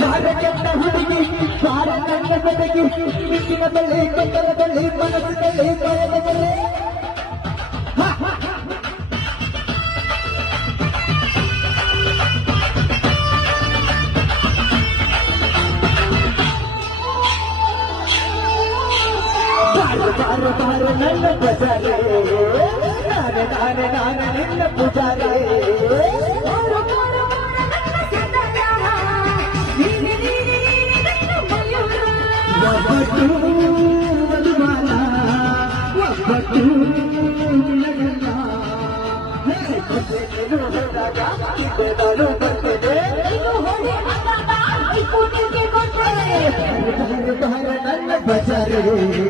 ಕೆಟ್ಟ ಹುಡುಗಿ ಬಾರ ನನ್ನ ಬೆಳಗಿ ಮಿಕ್ಕಿನ ಬಳ್ಳಿ ಕೊಟ್ಟರ ಬಳ್ಳಿ ಮನಸ್ಸಿನಲ್ಲಿ ಬರೆದ ಬಳ್ಳಿ ಬಾರು ಬಾರು ನನ್ನ ಬಜಾರೆ ನಾನು ನಿನ್ನ ಪೂಜಾರೆ ಒಬ್ಬಟ್ಟು ಮಧುಮಾಲ ಒಬ್ಬಟ್ಟು ಮಿಲಗಲ್ಲ ನನ್ನ ಬಜಾರೆ